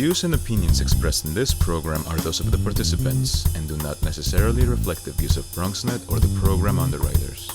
views and opinions expressed in this program are those of the participants and do not necessarily reflect the views of BronxNet or the program underwriters.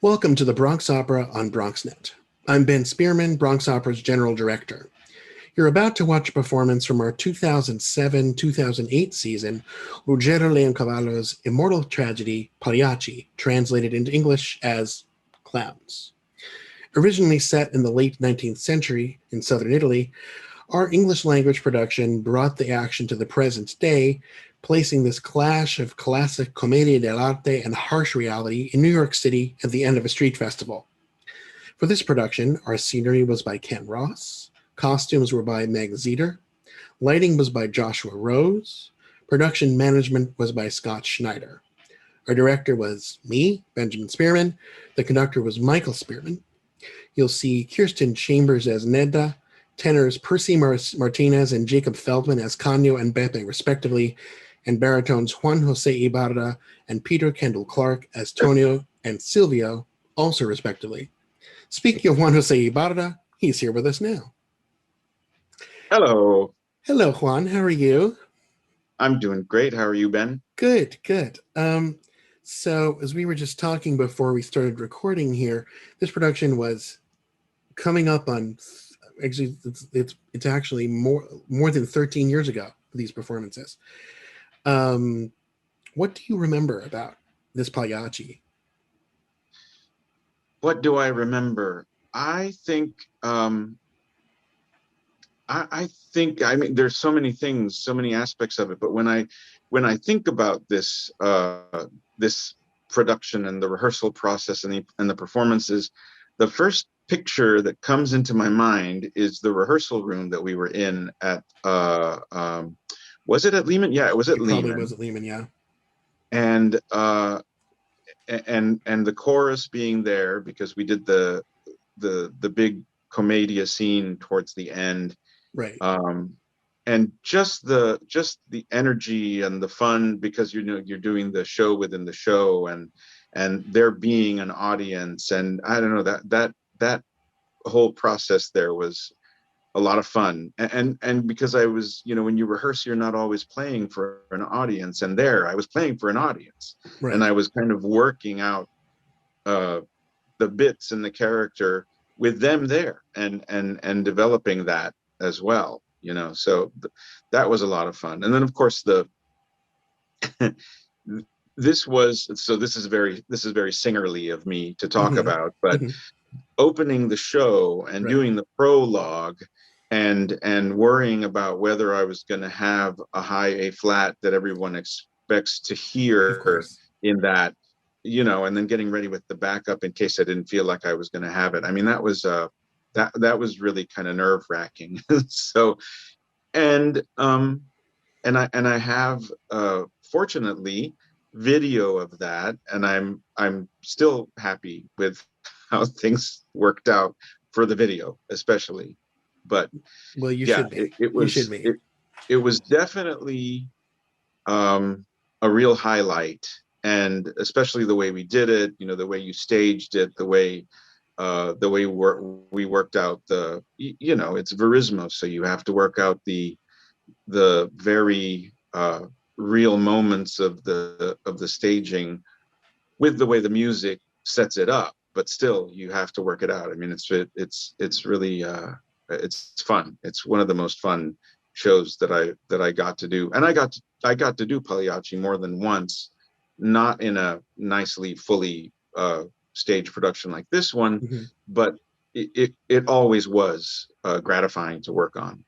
Welcome to the Bronx Opera on BronxNet. I'm Ben Spearman, Bronx Opera's General Director. You're about to watch a performance from our 2007-2008 season, Ruggero Leoncavallo's immortal tragedy, Pagliacci, translated into English as Clowns. Originally set in the late 19th century in southern Italy, our English-language production brought the action to the present day, placing this clash of classic commedia dell'arte and harsh reality in New York City at the end of a street festival. For this production, our scenery was by Ken Ross, costumes were by Meg Zeter, lighting was by Joshua Rose, production management was by Scott Schneider. Our director was me, Benjamin Spearman. The conductor was Michael Spearman. You'll see Kirsten Chambers as Nedda, tenors Percy Martinez and Jacob Feldman as Canio and Beppe, respectively, and baritones Juan Jose Ibarra and Peter Kendall Clark as Tonio and Silvio, also respectively. Speaking of Juan Jose Ibarra, he's here with us now. Hello. Hello, Juan. How are you? I'm doing great. How are you, Ben? Good. So as we were just talking before we started recording here, this production was coming up on, actually, it's actually more than 13 years ago, these performances. What do you remember about this Pagliacci? What do I remember? I think I mean there's so many things, so many aspects of it, but when I think about this this production and the rehearsal process and the performances, the first picture that comes into my mind is the rehearsal room that we were in at was it at Lehman? Yeah, it was at Lehman. Probably was at Lehman, yeah. And the chorus being there because we did the big commedia scene towards the end, right? And just the energy and the fun, because you're doing the show within the show, and there being an audience, and I don't know, that whole process there was a lot of fun. And because I was, when you rehearse, you're not always playing for an audience, and there I was playing for an audience, right. And I was kind of working out the bits and the character with them there, and developing that as well, so that was a lot of fun. And then of course this is very singerly of me to talk about, but opening the show and doing the prologue and worrying about whether I was going to have a high A flat that everyone expects to hear in that, and then getting ready with the backup in case I didn't feel like I was going to have it. I mean, that was that was really kind of nerve-wracking. So, and I have fortunately video of that, and I'm still happy with how things worked out for the video, especially. But well, you should be. It was definitely a real highlight, and especially the way we did it, the way you staged it, the way we worked out it's Verismo, so you have to work out the very real moments of the staging with the way the music sets it up. but still you have to work it out. I mean, it's really it's fun. It's one of the most fun shows that I got to do, and I got to do Pagliacci more than once, not in a nicely fully stage production like this one, but it always was gratifying to work on.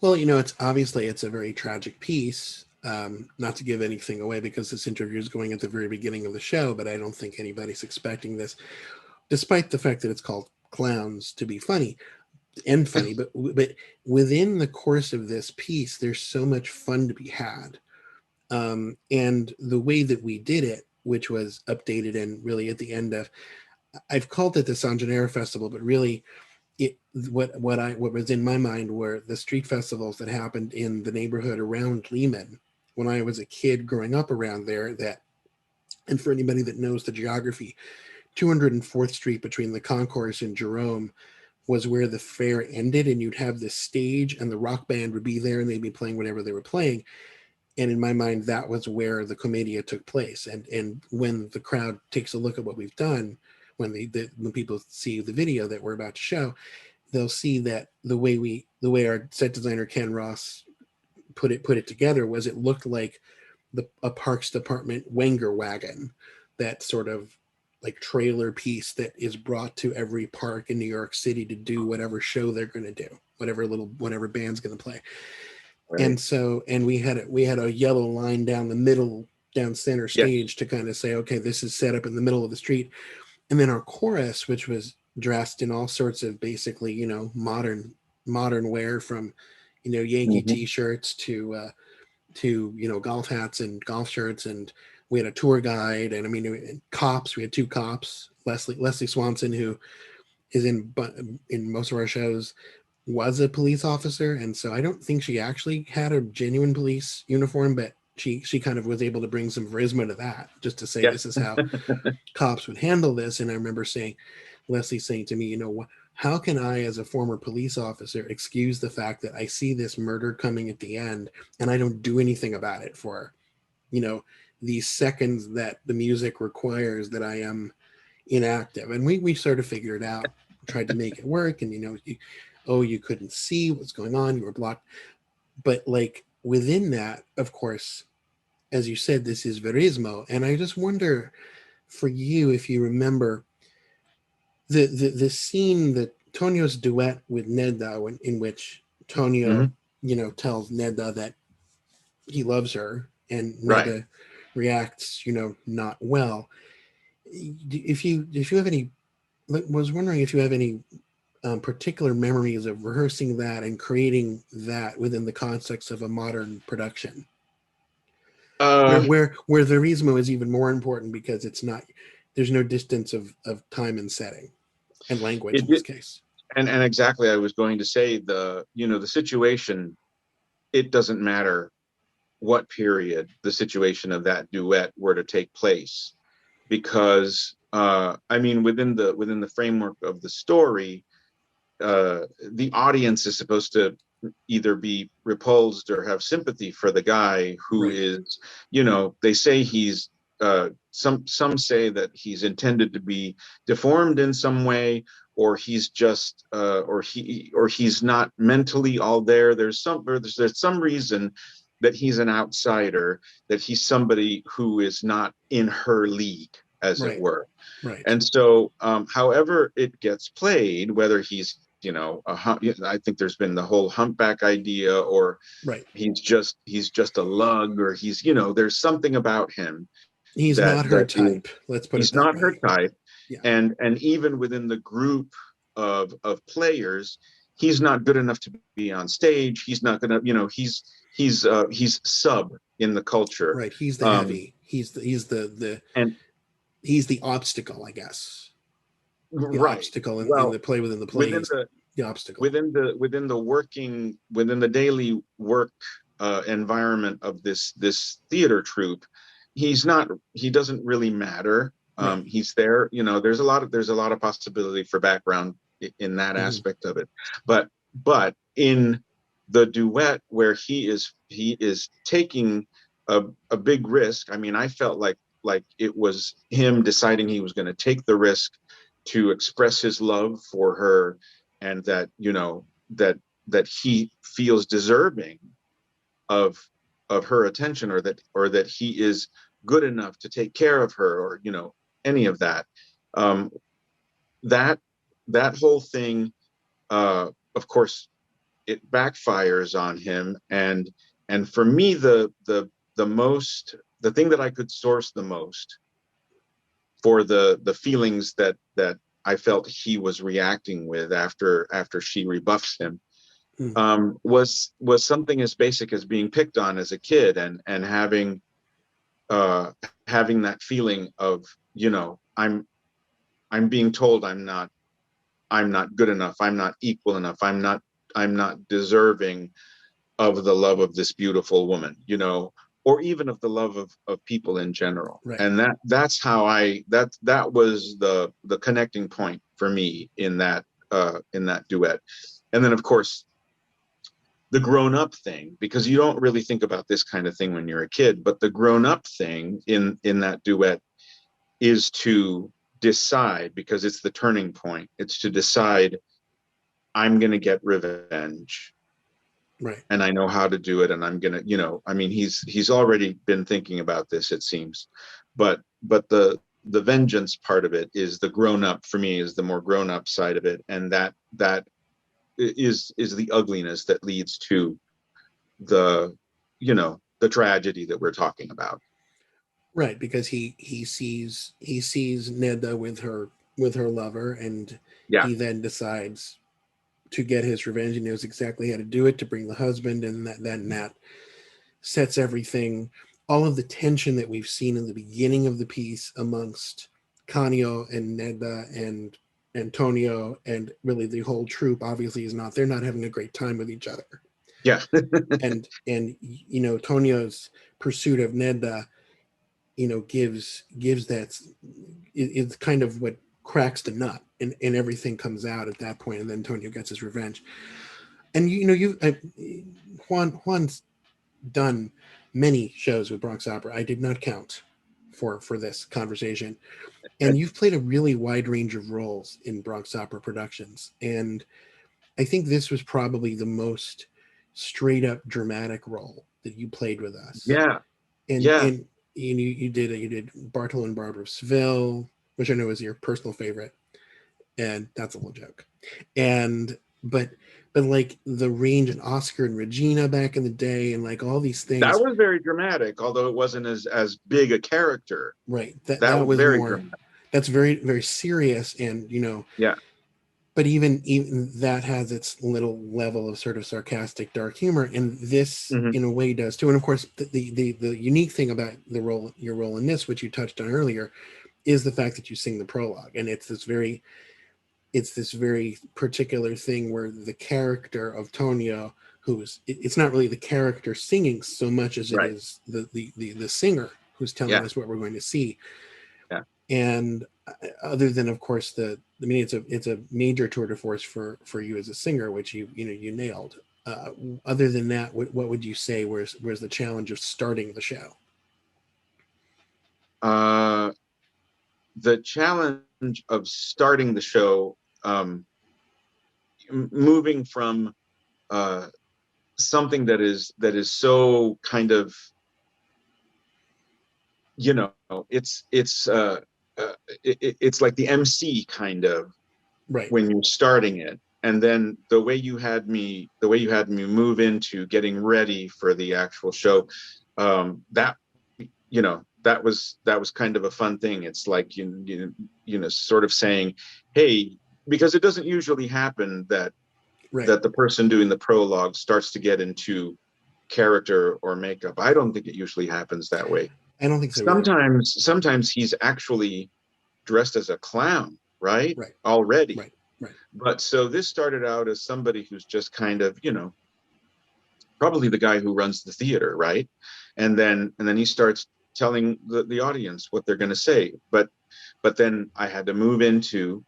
Well, it's obviously it's a very tragic piece. Not to give anything away because this interview is going at the very beginning of the show, but I don't think anybody's expecting this, despite the fact that it's called Clowns, to be funny. But within the course of this piece, there's so much fun to be had, and the way that we did it, which was updated and really at the end of, I've called it the San Gennaro Festival, but really, what was in my mind were the street festivals that happened in the neighborhood around Lehman when I was a kid growing up around there. And for anybody that knows the geography, 204th Street between the Concourse and Jerome was where the fair ended, and you'd have this stage and the rock band would be there and they'd be playing whatever they were playing. And in my mind, that was where the Commedia took place. And when the crowd takes a look at what we've done, when people see the video that we're about to show, they'll see that the way our set designer Ken Ross put it together was it looked like a Parks Department Wenger wagon, that sort of like trailer piece that is brought to every park in New York City to do whatever show they're going to do, whatever band's going to play. Right. And we had a yellow line down the middle, down center stage to kind of say, okay, this is set up in the middle of the street. And then our chorus, which was dressed in all sorts of basically, modern wear, from, Yankee t-shirts to golf hats and golf shirts. And we had a tour guide, and cops. We had two cops, Leslie Swanson, who is in most of our shows, was a police officer. And so I don't think she actually had a genuine police uniform, but she kind of was able to bring some charisma to that, just to say, this is how cops would handle this. And I remember Leslie saying to me, how can I, as a former police officer, excuse the fact that I see this murder coming at the end and I don't do anything about it for, these seconds that the music requires that I am inactive? And we sort of figured it out, tried to make it work. And, you couldn't see what's going on. You were blocked. But like within that, of course, as you said, this is verismo. And I just wonder for you, if you remember the scene, that Tonio's duet with Nedda, in which Tonio, tells Nedda that he loves her, and Nedda reacts, not well. If you have any, was wondering if you have any particular memories of rehearsing that and creating that within the context of a modern production, where the verismo is even more important because there's no distance of time and setting and language in this case. And exactly, I was going to say the situation, it doesn't matter what period the situation of that duet were to take place, because within the framework of the story, the audience is supposed to either be repulsed or have sympathy for the guy who is, they say he's some say that he's intended to be deformed in some way, or he's just or he's not mentally all there. There's some reason that he's an outsider, that he's somebody who is not in her league, as it were. Right. And so however it gets played, whether he's I think there's been the whole humpback idea, or he's just a lug, or he's there's something about him. He's not her type. Let's put it that way. He's not her type. Yeah. And even within the group of players, he's not good enough to be on stage. He's not gonna, he's sub in the culture. Right. He's the heavy. He's the obstacle, I guess. The obstacle in the play within the play. The obstacle within the daily work environment of this theater troupe. He doesn't really matter. He's there. There's a lot of possibility for background in that aspect of it. But in the duet, where he is taking a big risk. I felt like it was him deciding he was going to take the risk to express his love for her, and that, you know, that he feels deserving of her attention, or that he is good enough to take care of her, or, you know, any of that. um that that whole thing, of course, it backfires on him. And for me, the thing that I could source the most for the feelings that I felt he was reacting with after she rebuffs him, Mm. Was something as basic as being picked on as a kid, and uh having that feeling of, you know, I'm being told I'm not good enough, I'm not equal enough, I'm not deserving of the love of this beautiful woman, you know, or even of the love of people in general. Right. And that's how that was the connecting point for me in that duet. And then, of course, the grown up thing, because you don't really think about this kind of thing when you're a kid, but the grown up thing in that duet is to decide, because it's the turning point, it's to decide, I'm going to get revenge, Right. and I know how to do it, and I'm going to, you know, I mean, he's already been thinking about this, it seems. But the vengeance part of it is the grown up, for me, is the more grown up side of it, and that is the ugliness that leads to the, you know, the tragedy that we're talking about. Right, because he sees Neda with her lover, and Yeah. he then decides to get his revenge. He knows exactly how to do it, to bring the husband, and that sets everything. All of the tension that we've seen in the beginning of the piece amongst Canio and Neda and Antonio, and really the whole troupe, obviously is not, they're not having a great time with each other. Yeah. And you know, Tonio's pursuit of Neda, you know, gives that, it's kind of what cracks the nut, and everything comes out at that point, and then Tonio gets his revenge. And you know, Juan's done many shows with Bronx Opera. I did not count for this conversation, and you've played a really wide range of roles in Bronx Opera productions, and I think this was probably the most straight up dramatic role that you played with us. Yeah. And Yeah. you did Bartolo and Barbara of Seville, which I know is your personal favorite, and that's a little joke. And but like the range, and Oscar and Regina back in the day, and like all these That things. was very dramatic, although it wasn't as big a character. Right. That That was was very more. dramatic. That's very very serious, and you know. Yeah. But even that has its little level of sort of sarcastic dark humor, and this Hmm. in a way does too. And of course, the unique thing about your role in this, which you touched on earlier, is the fact that you sing the prologue, and it's this very particular thing where the character of Tonio, it's not really the character singing so much as it Right. is the singer who's telling Yeah. us what we're going to see. Yeah. And other than, of course, I mean, it's a major tour de force for you as a singer, which you nailed. Other than that, what would you say where's the challenge of starting the show? Uh, the challenge of starting the show, moving from uh, something that is so kind of, you know, it's like the MC kind of, Right. when you're starting it, and then the way you had me move into getting ready for the actual show, that, you know, that was kind of a fun thing. It's like, sort of saying, hey, because it doesn't usually happen that Right. the person doing the prologue starts to get into character or makeup. I don't think it usually happens that way. I don't think so either. Sometimes he's actually dressed as a clown, right? Right. Already. Right. Right. But so this started out as somebody who's just kind of, probably the guy who runs the theater, right? And then he starts telling the audience what they're going to say. But then I had to move into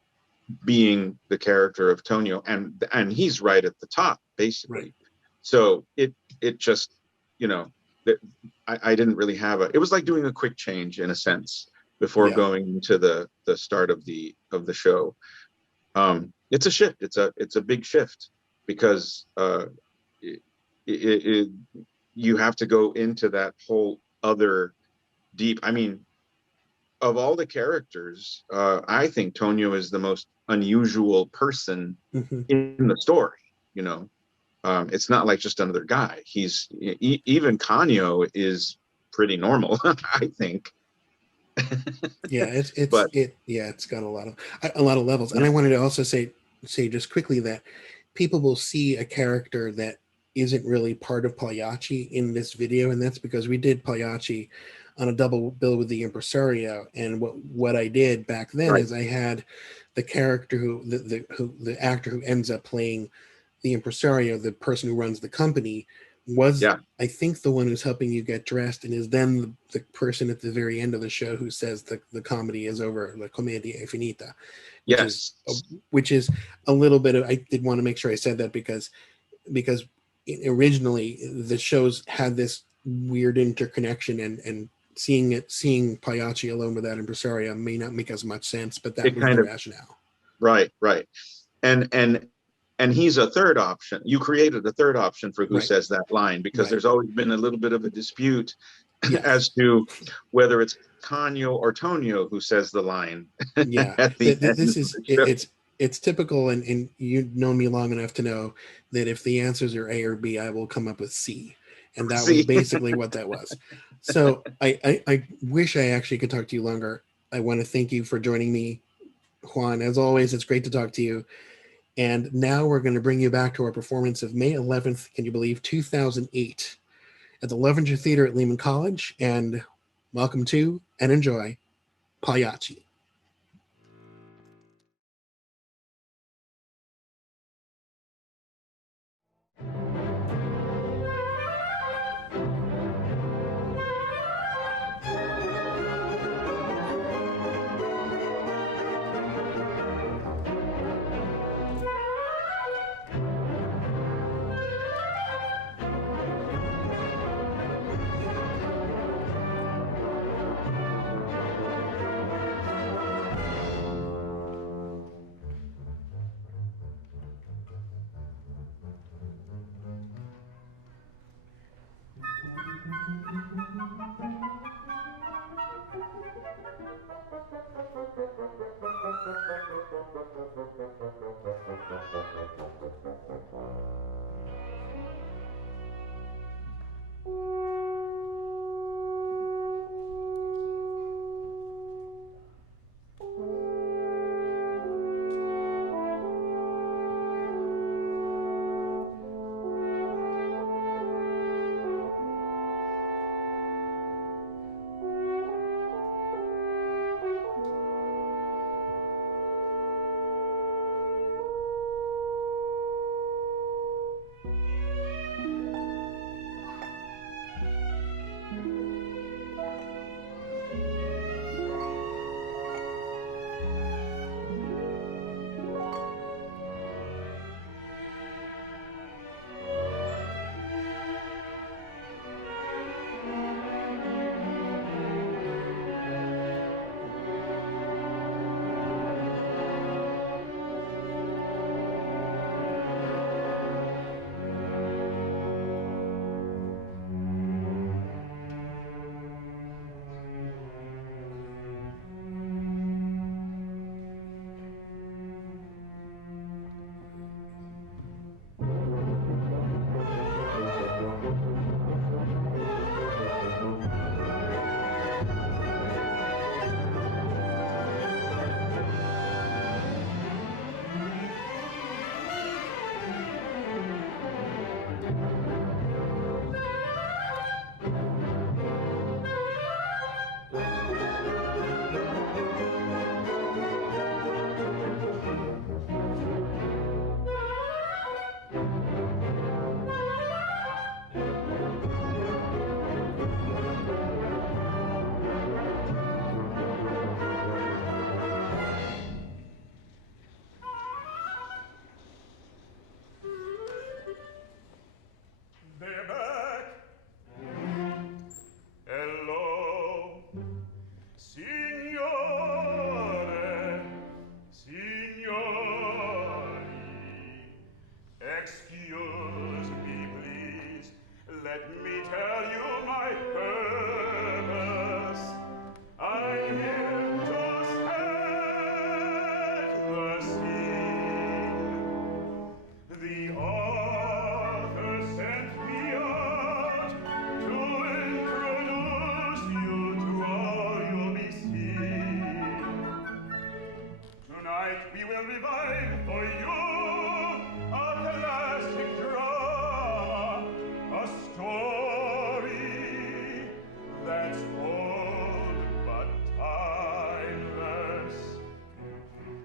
being the character of Tonio, and he's right at the top, basically. Right. So it just, you know, that I didn't really have it was like doing a quick change, in a sense. before going into the start of the show. It's a shift. It's a big shift because it, it, you have to go into that whole other deep. I mean, of all the characters, I think Tonio is the most unusual person in the story. You know, it's not like just another guy. He's even Canio is pretty normal, I think. Yeah, But it's got a lot of levels. And I wanted to also say just quickly that people will see a character that isn't really part of Pagliacci in this video, and that's because we did Pagliacci on a double bill with the impresario. And what I did back then is I had the character the actor who ends up playing the impresario, the person who runs the company, was I think the one who's helping you get dressed, and is then the person at the very end of the show who says the comedy is over, la commedia è finita, which is a little bit of, I did want to make sure I said that because originally the shows had this weird interconnection, and seeing Pagliacci alone without impresario may not make as much sense, but that was the rationale. Right. And he's a third option. You created a third option for who says that line, because there's always been a little bit of a dispute as to whether it's Canio or Tonio who says the line. At the end it's typical, and you've known me long enough to know that if the answers are A or B, I will come up with C. And that was basically what that was. So I wish I actually could talk to you longer. I want to thank you for joining me, Juan. As always, it's great to talk to you. And now we're going to bring you back to our performance of May 11th, can you believe, 2008, at the Levenger Theater at Lehman College. And welcome to and enjoy Pagliacci.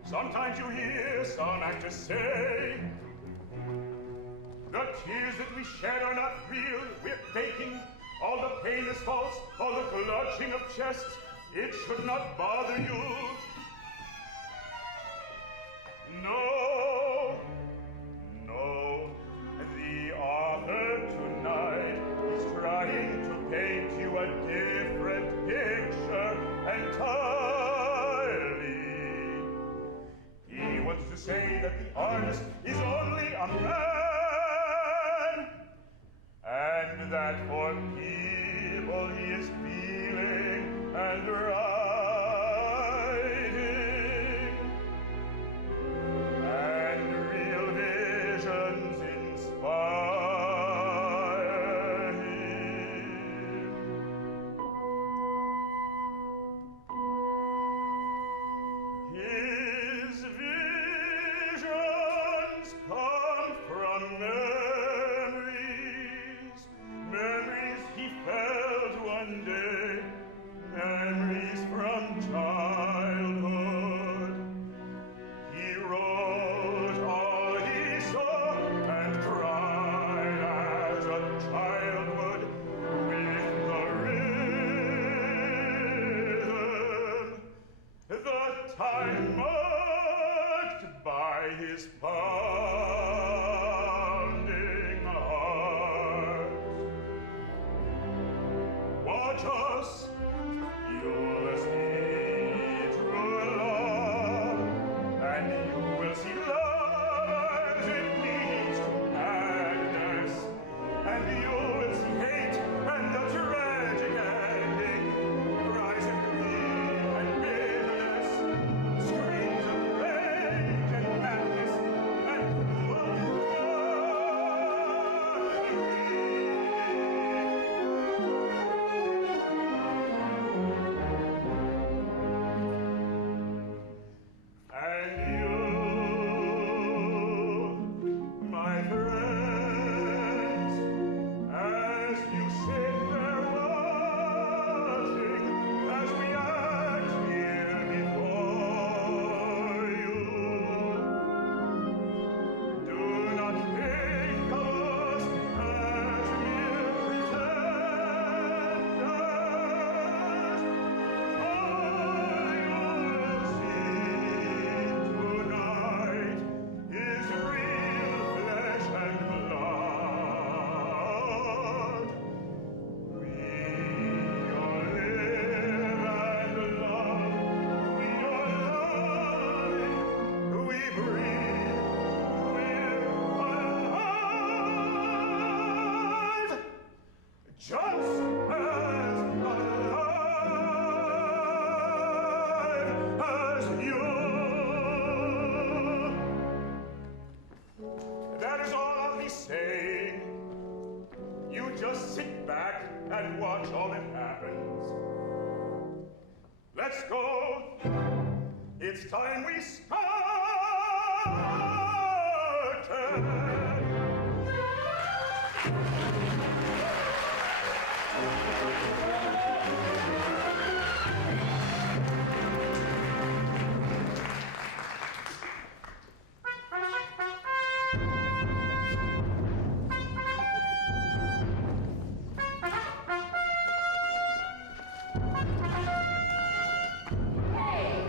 Sometimes you hear some actors say, the tears that we shed are not real, we're faking. All the pain is false, all the clutching of chests, it should not bother you. No, no, the author tonight is trying to paint you a different picture entirely. He wants to say that the artist is only a man, and that for people he is feeling and writing, and real visions inspire him. His visions come from memories he felt one day, memories from childhood. He wrote all he saw and cried as a child would with the rhythm. The time marked by his pounding heart. Watch us, you'll see true love, and you will see love as it leads to madness, and you will see hate and the tragic ending, cries of grief and bitterness, screams of rage and madness, and and you, my friends, as you sit there watching, as we act here before you, do not think of us as mere pretenders. All you will see tonight is real flesh and blood. We all live and love. We are loving. We breathe. We're alive. Just as alive as you. That is all I'll be saying. You just sit back and watch all that happens. Let's go. It's time we started. Hey!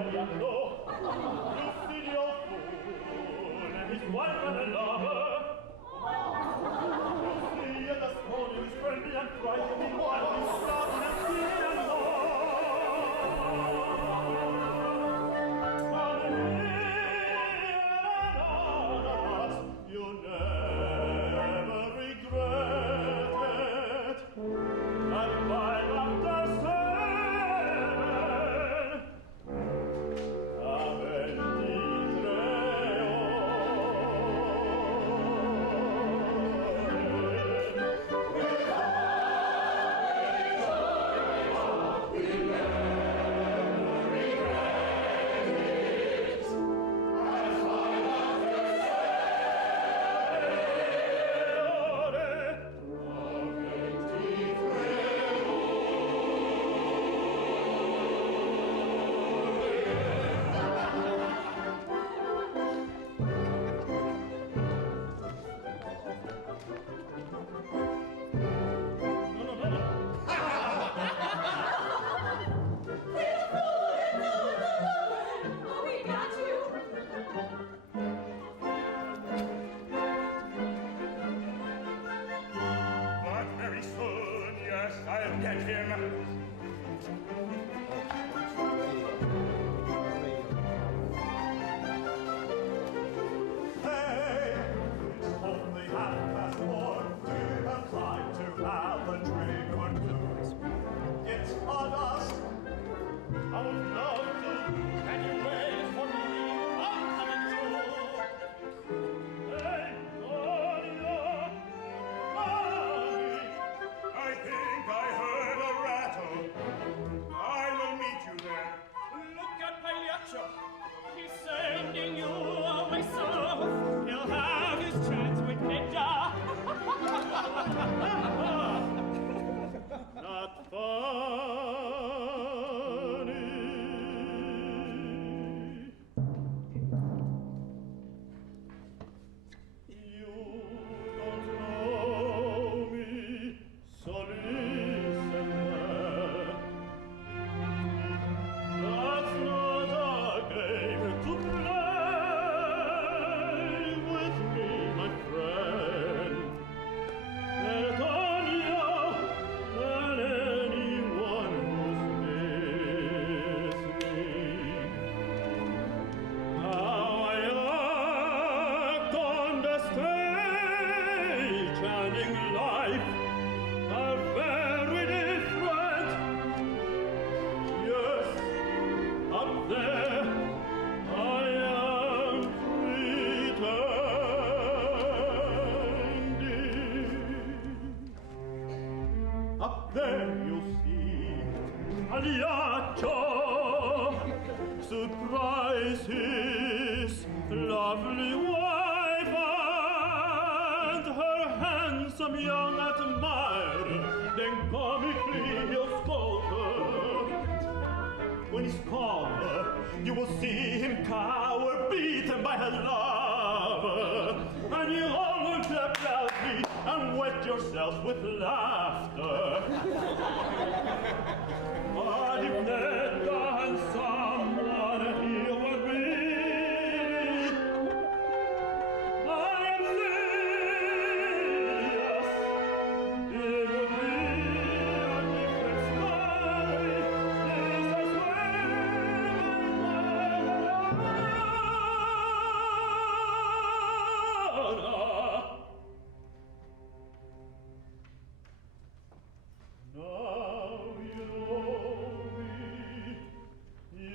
Pagliaccio, Lucidio fool, and his wife and a lover. Lucia the Tonio is friendly and frightening, while he's stubborn and thin and long. You never regret it, and by after He's sending you away so he'll have his chance with Ninja. Not funny. You don't know me, so listen well. That's not a game to play with me, my friend. Tonio and anyone who's listening. How I act on the stage and in life are very different. Yes, up there I am pretending. Up there you see Pagliaccio surprise his lovely wife and her handsome young admirer. Then comically he'll scold her. When he's calmer, you will see him cower, beaten by her lover. And you all will clap loudly and wet yourselves with laughter. But if Netta and someone here will be, I am serious. It would be a different story. This I swear by Now you know me,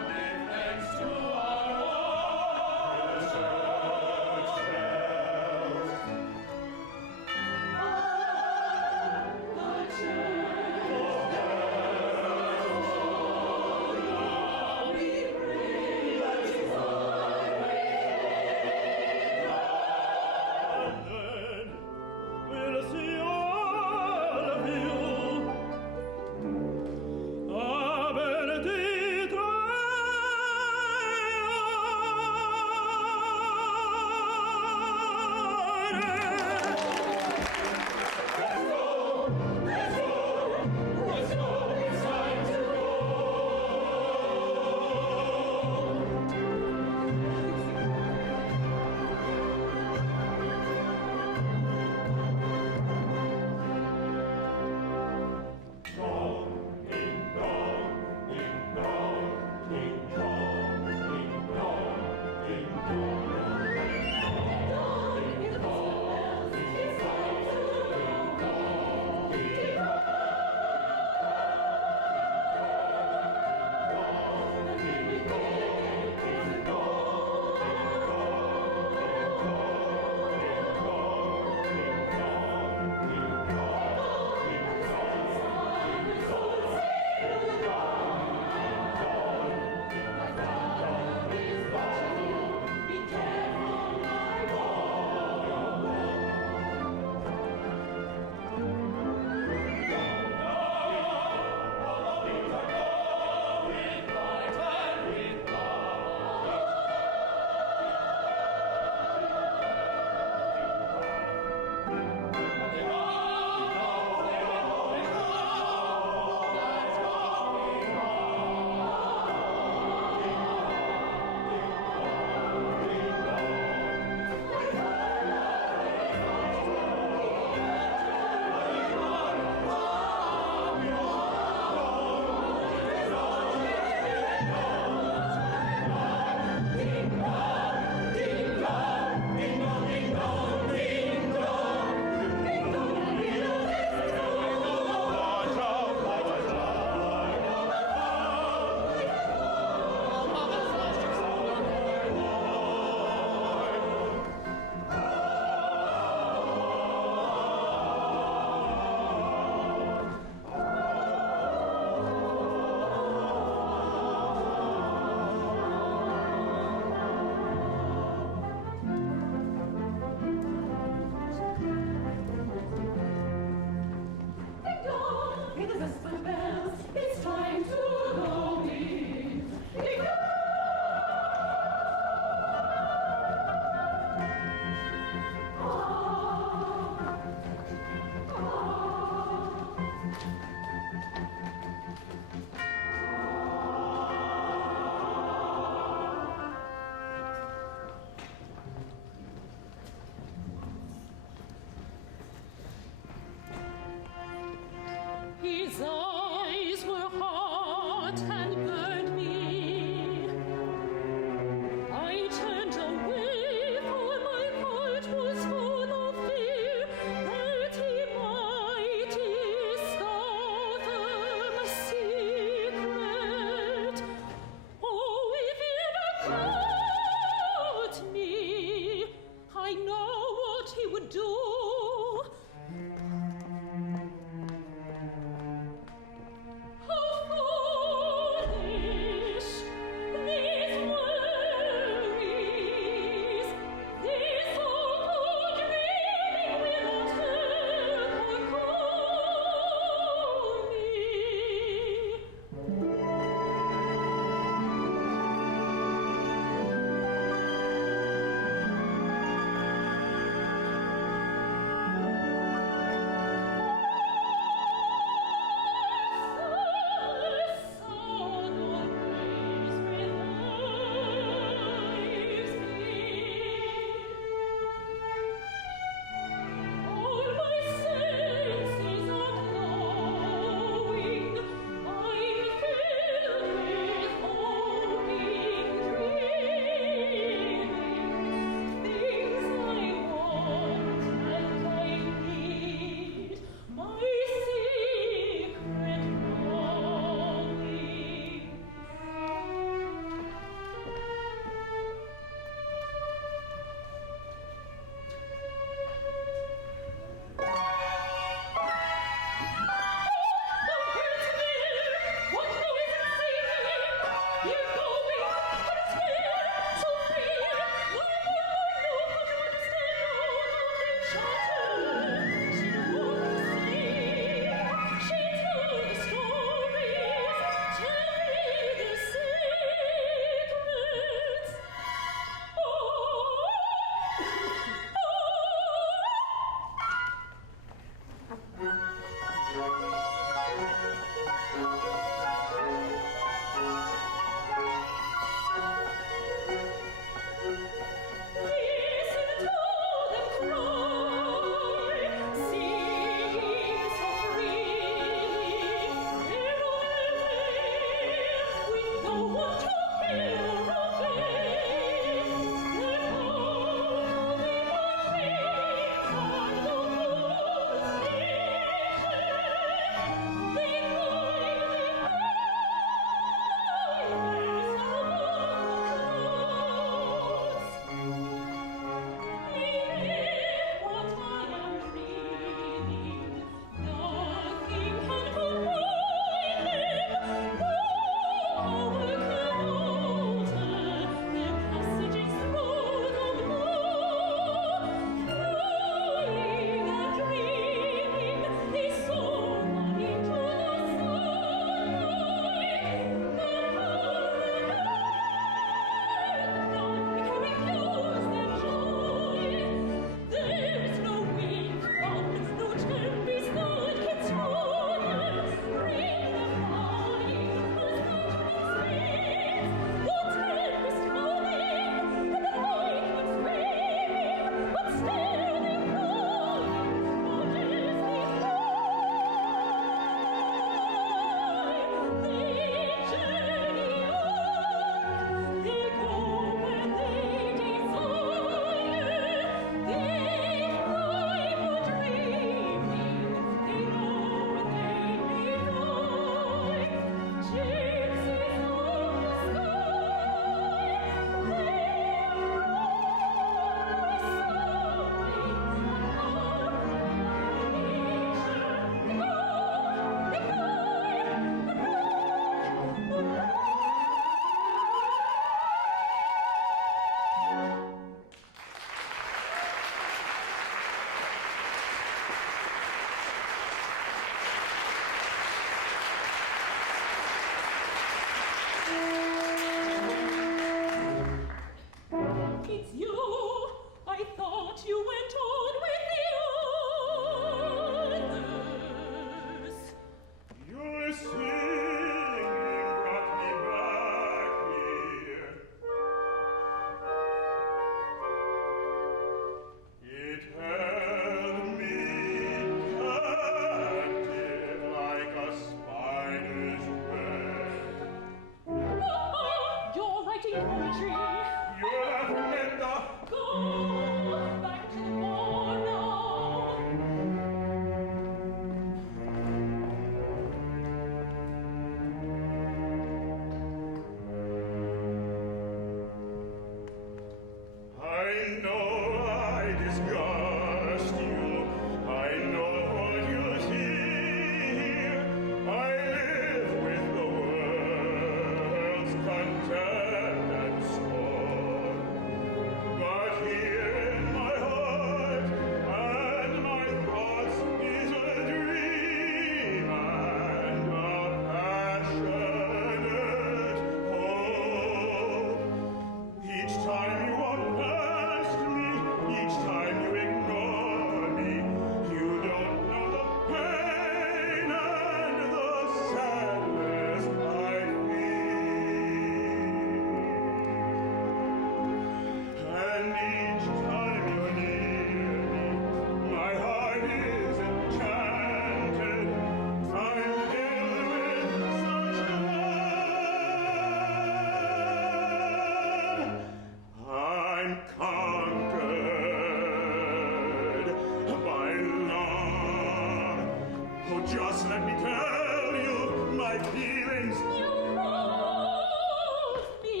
feelings. You wrote me.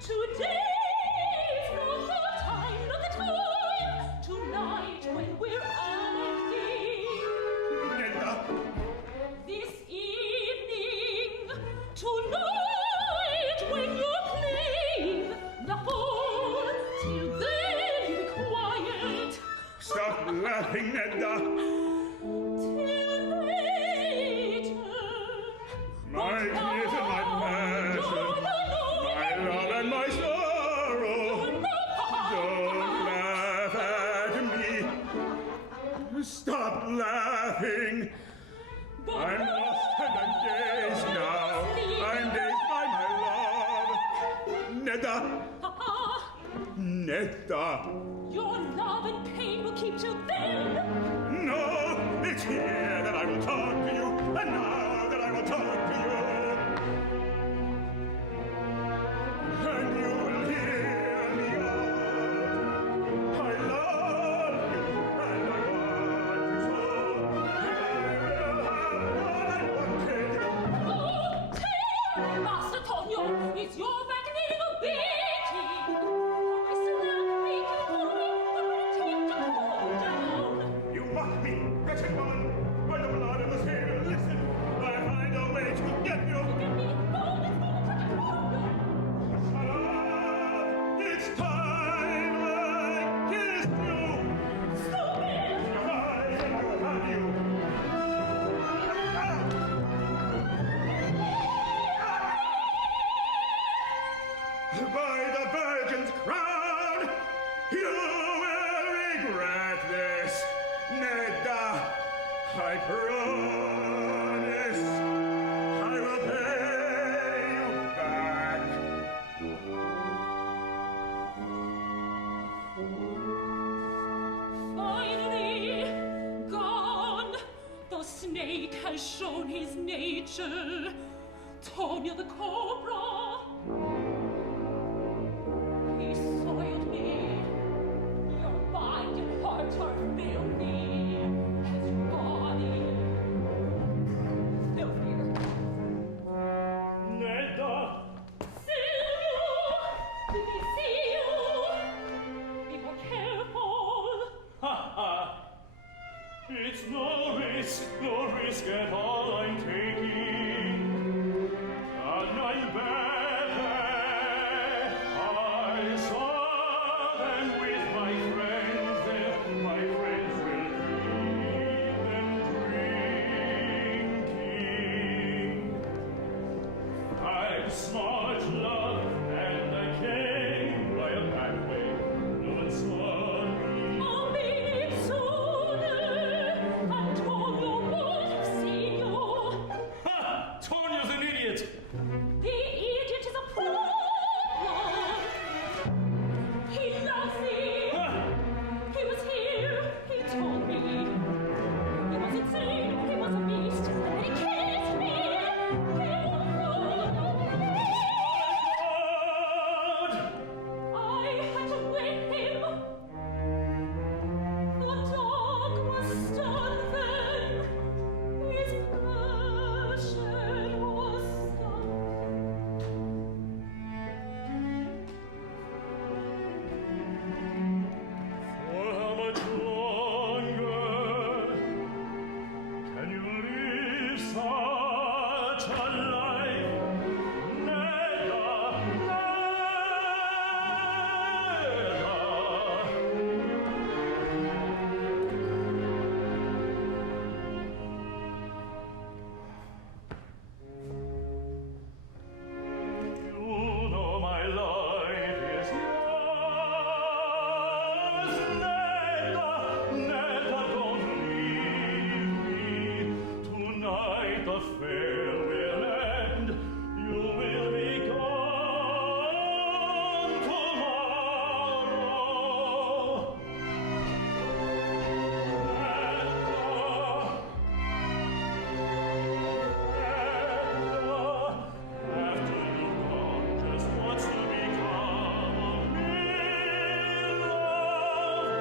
Today's not the time, not the time. Tonight when we're acting. Netta, This evening. Tonight when you're playing. Now till then be quiet. stop laughing, Netta. Till later. My tears and my passion, my love and my sorrow. Don't laugh at me. Stop laughing. I'm lost and I'm dazed now. I'm dazed by my love. Netta, Netta. Your love and pain will keep till then. No, it's here that I will talk to you, and now that I will talk to you. And you will hear me out. I love you, and I want you so. And I will have what I wanted. Oh, tell Master Tonio, it's your back needing a beating. I slap me to the bone, but when it takes to cool down. You mock me, wretched woman. By the blood of the Savior, listen. I find a way to get you. Get me, oh, let's go to the corner. Shut up! It's time I kissed you. Stupid! Goodbye, and I will have you. By the Virgin's crown, you will regret this, Netta. I promise I will pay you back. Finally gone. The snake has shown his nature. Tonio the cobra. He soiled me. Your mind and heart are filthy. His body filthier. Netta! See you! Did he see you? Be more careful. Ha ha! It's no risk at all I'm taking. And I'm better. I saw them with my friends there. My friends will keep them drinking. I'm smart, love, and I came by a back way. No one saw me. I'll meet sooner. Antonio would have seen you. Ha! Tonio's an idiot! The idiot is a problem. He loves me. Ha! He was here. He told me. He was insane. He was a beast. And then he kissed me. He was God! I had to win him. The dog was stunned then. His passion was sunk. For how much longer can you live such a life? Netta, you know my life is yours. Netta, Netta, don't leave me. Tonight the fair will end. You will be gone tomorrow. After you've gone, just what's to become of me, love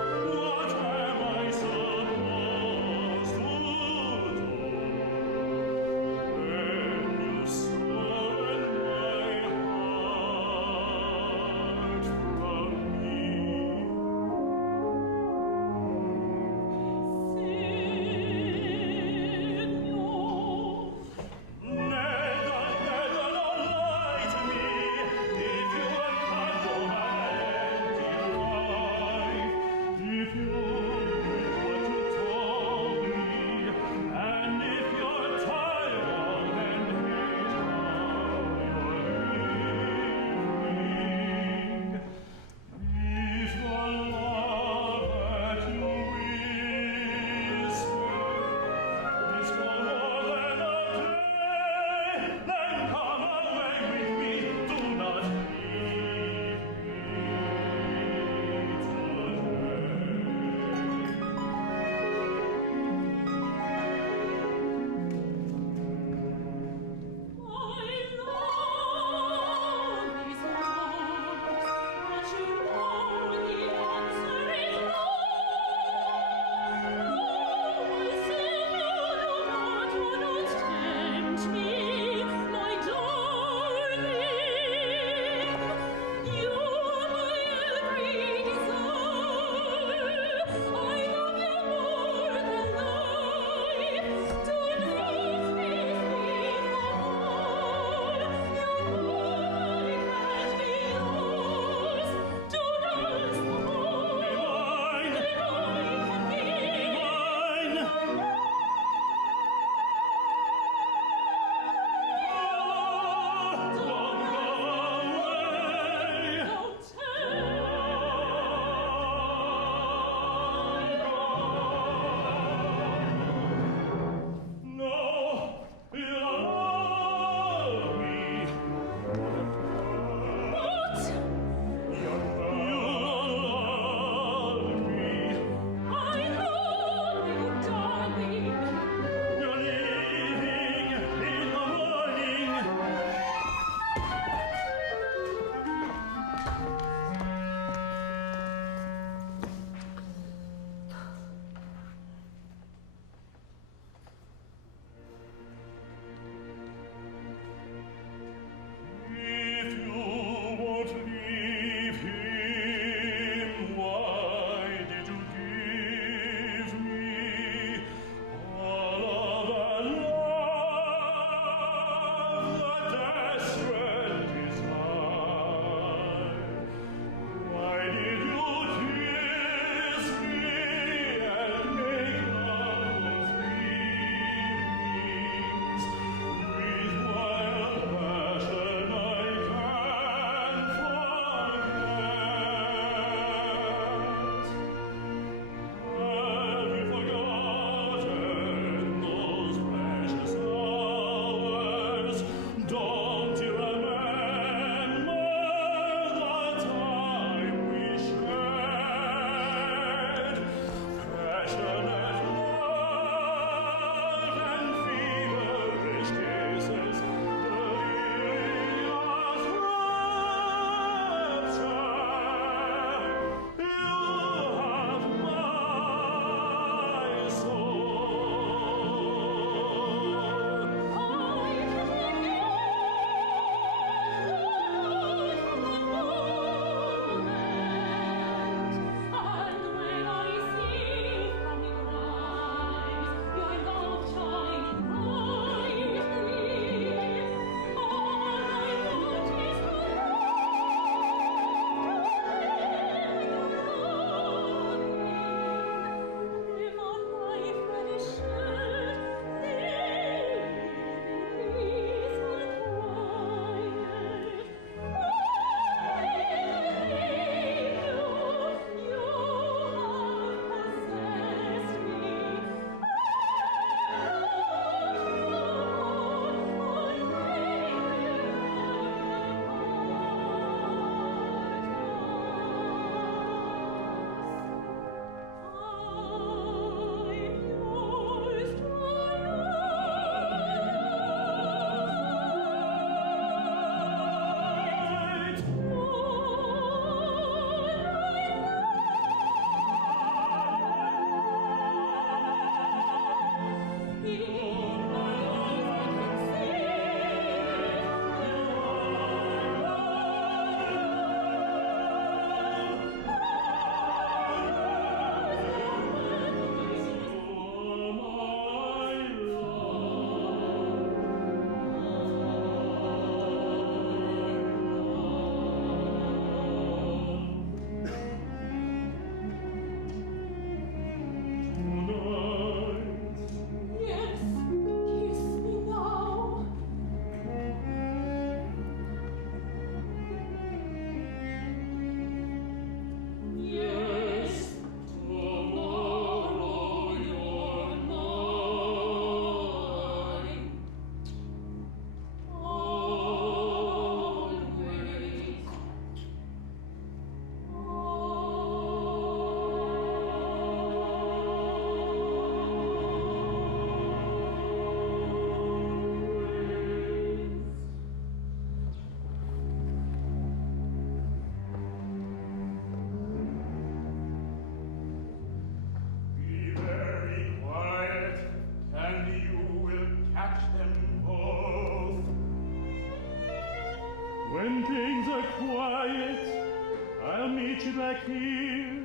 meet you back here.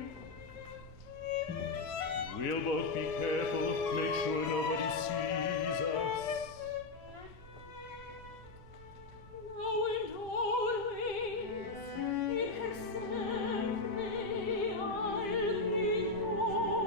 We'll both be careful, make sure nobody sees us. Now and always, in her sempre, I'll be yours.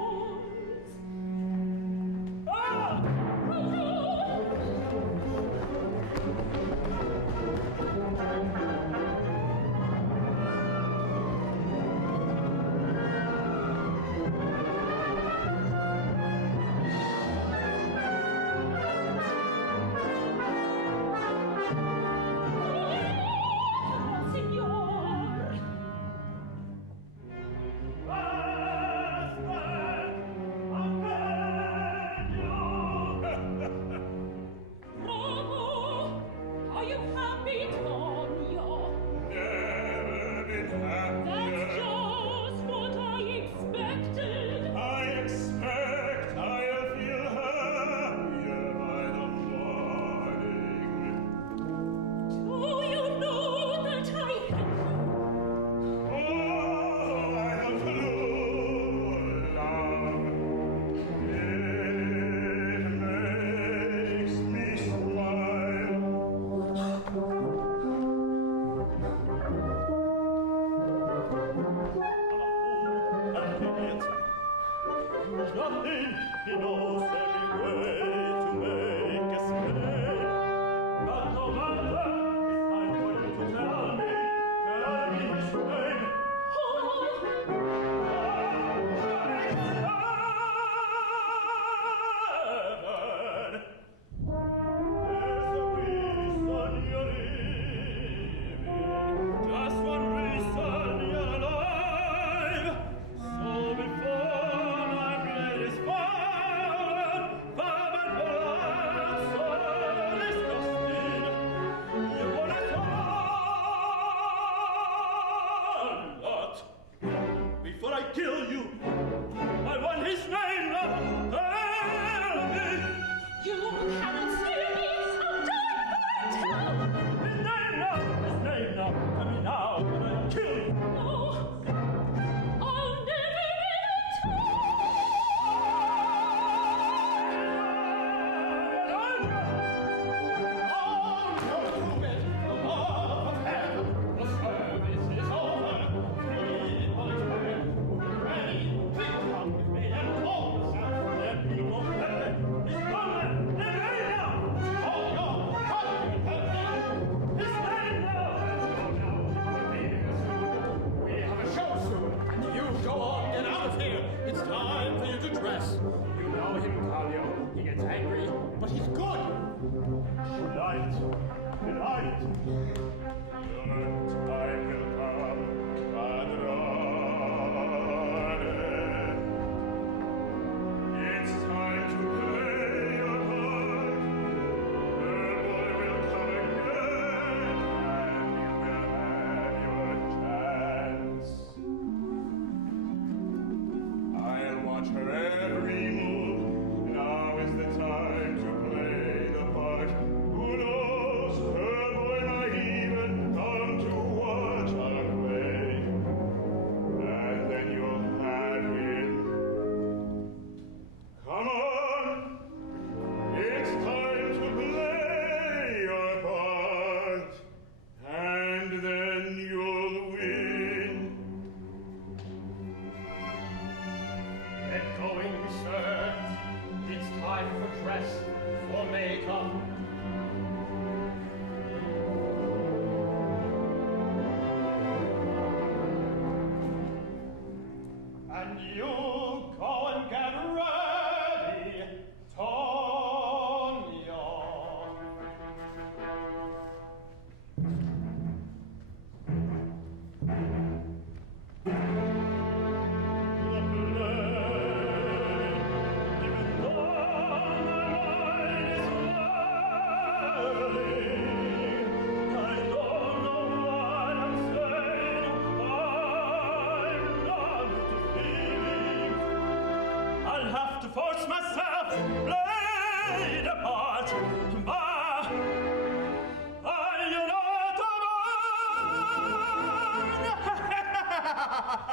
Ah!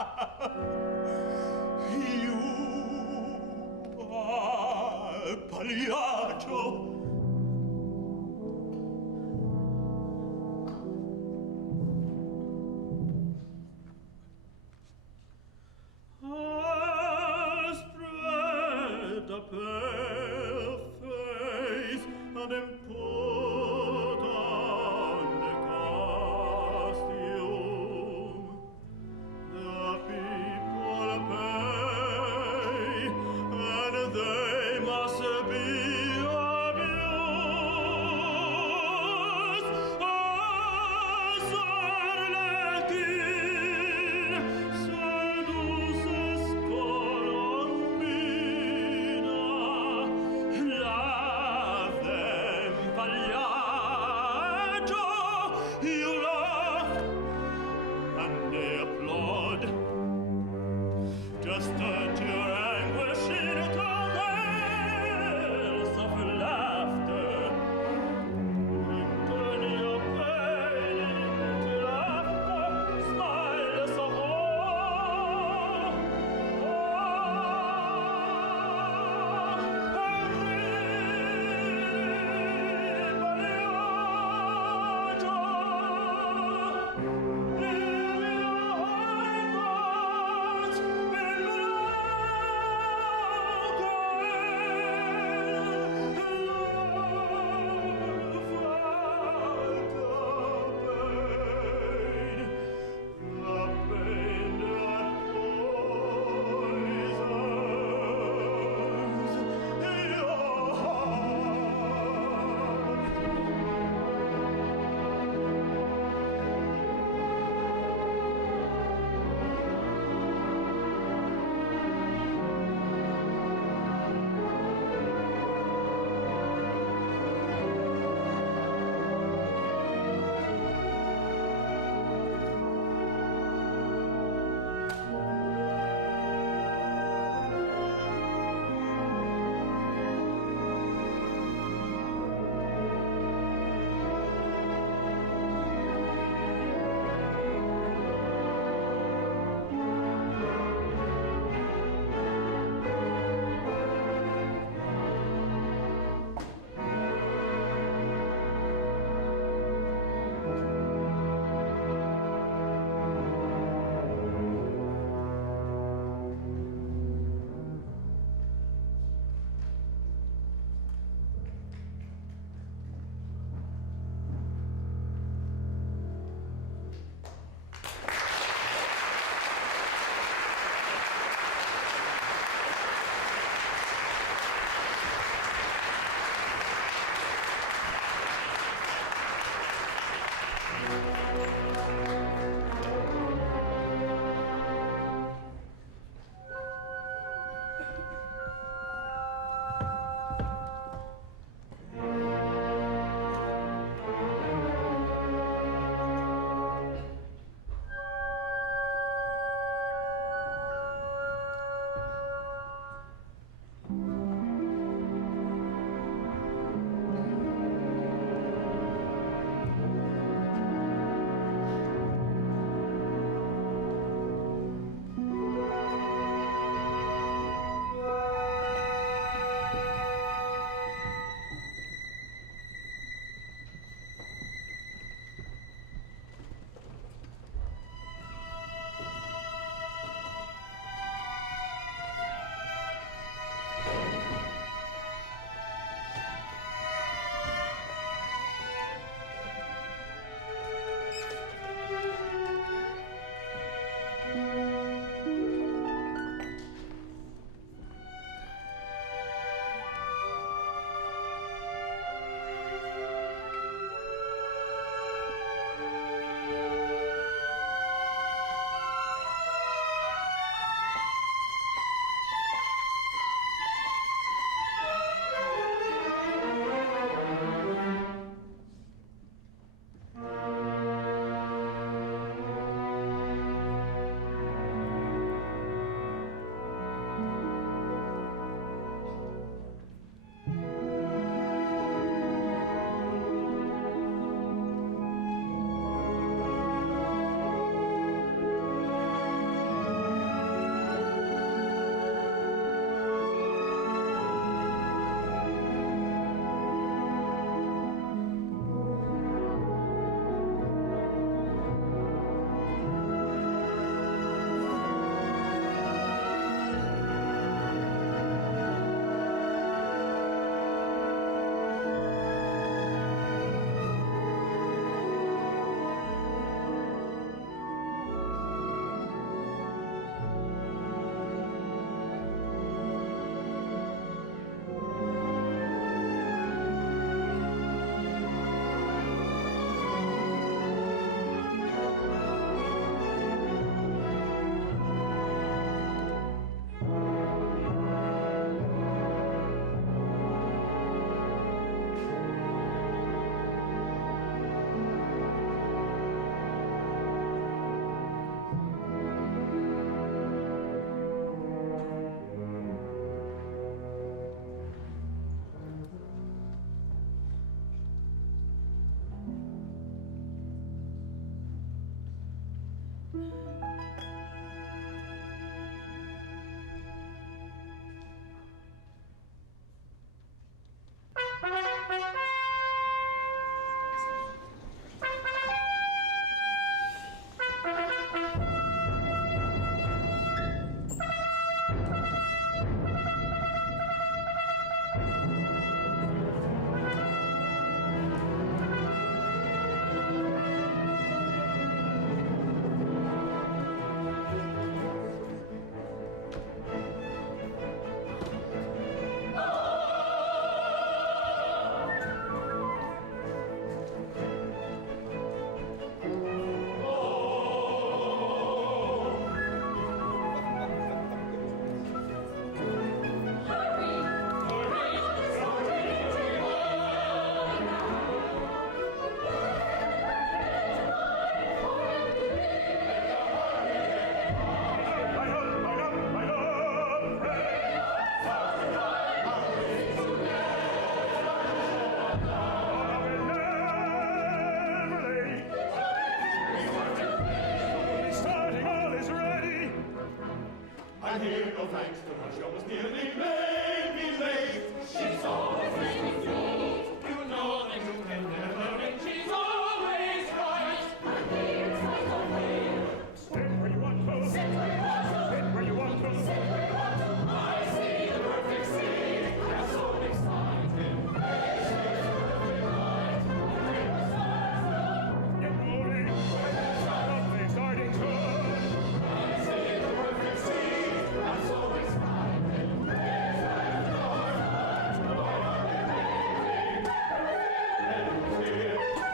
Pagliaccio. Spread a pale face and then put on the costume. The people pay, and they must be abused. As Arlequin seduces Colombina, laugh them, Pagliaccio, you laugh, and they applaud. Just turn your anguish into wails of laughter, and turn your pain into laughter, smiles of woe. Pagliaccio, thanks to her, she almost nearly made me late. She's always made me late. You know that you can never make. She's always right. I'm here, right away. Sit where you want to. Sit where you want to. Sit where you want to. Sit where you want to. I see the perfect scene. I'm so excited. Get moving. Something's starting to. I see the perfect scene. I'm so excited.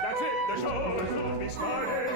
That's it. The show will soon be starting.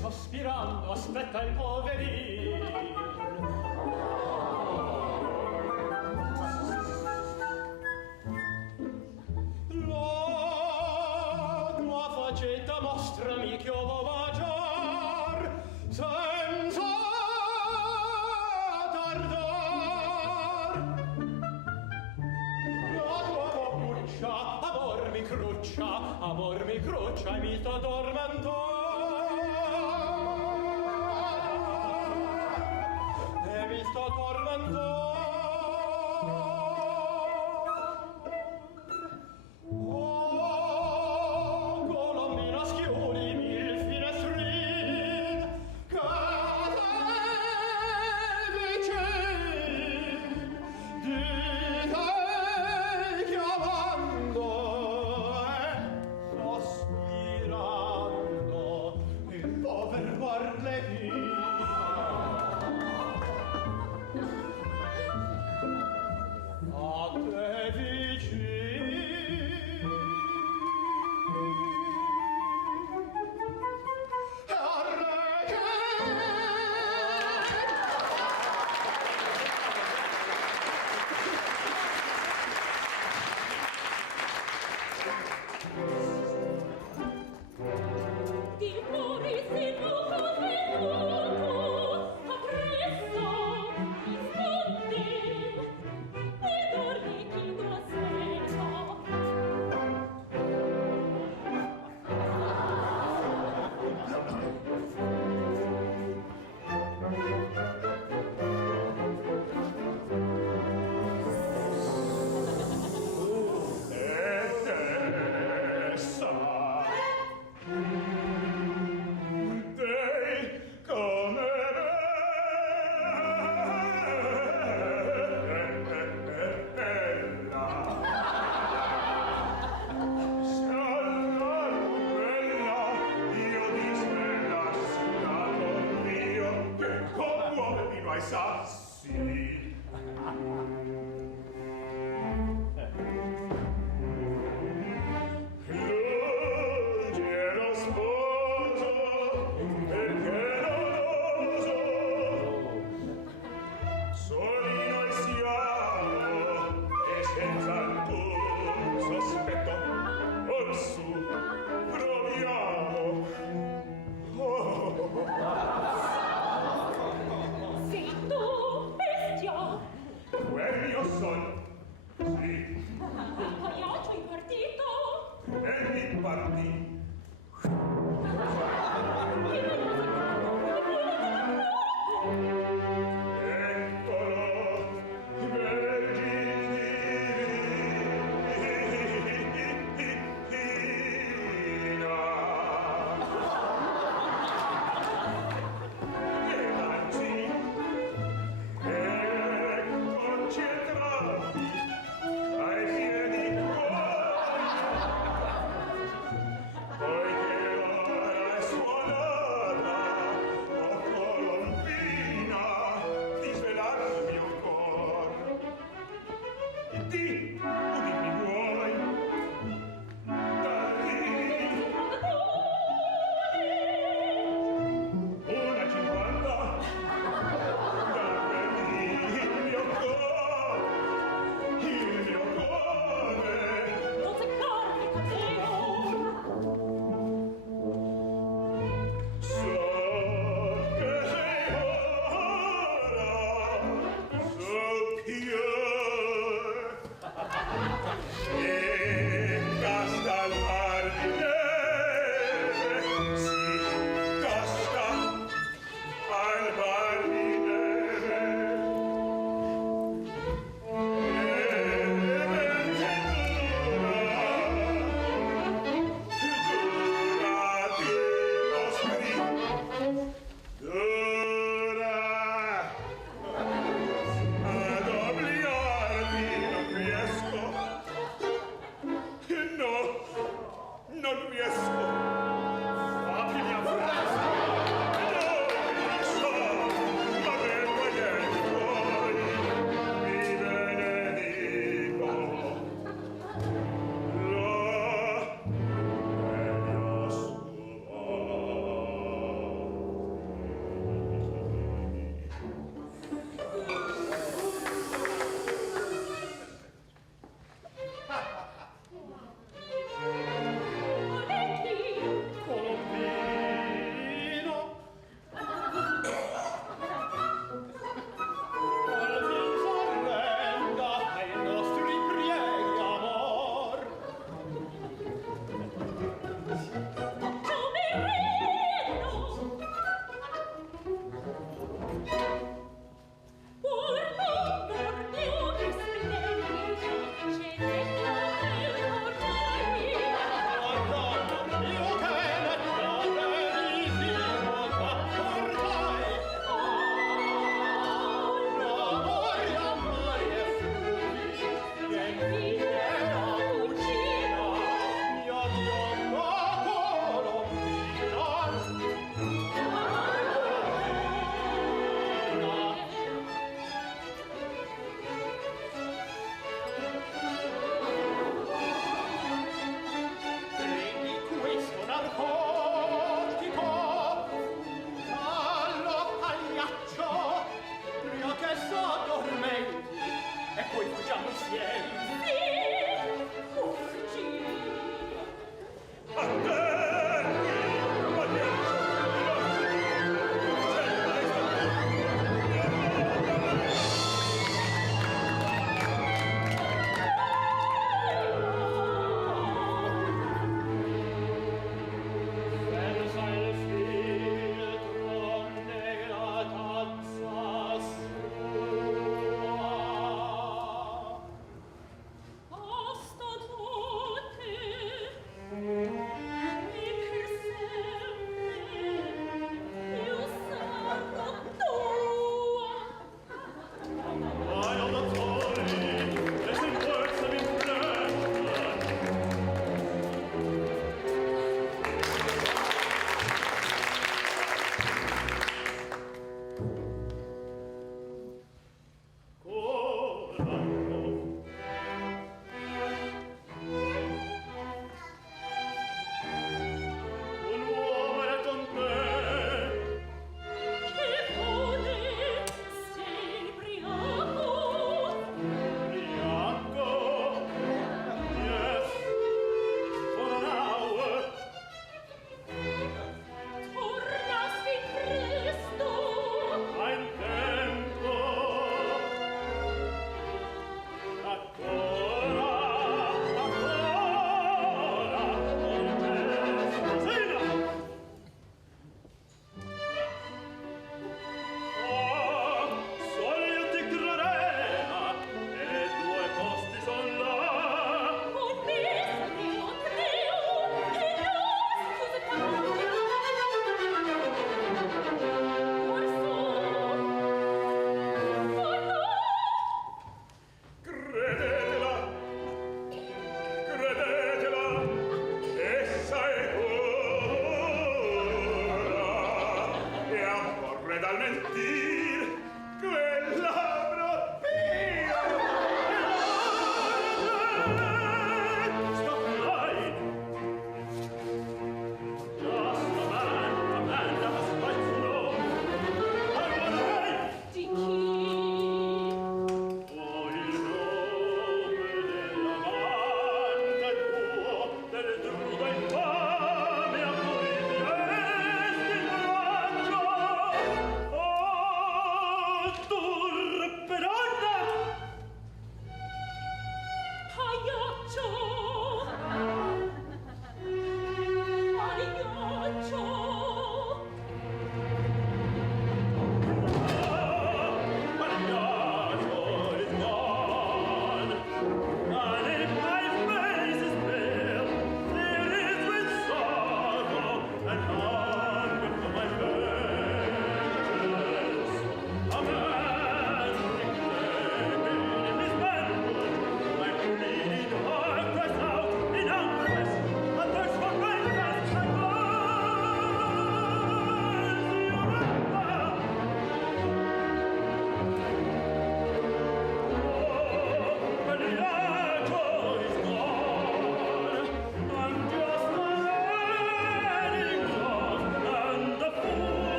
sospirando aspetta il poverino. La tua faccetta mostrami che io vo baciar senza tardar. La tua boccuccia amor mi cruccia e mi sta tormentando. E mi sta tormentando.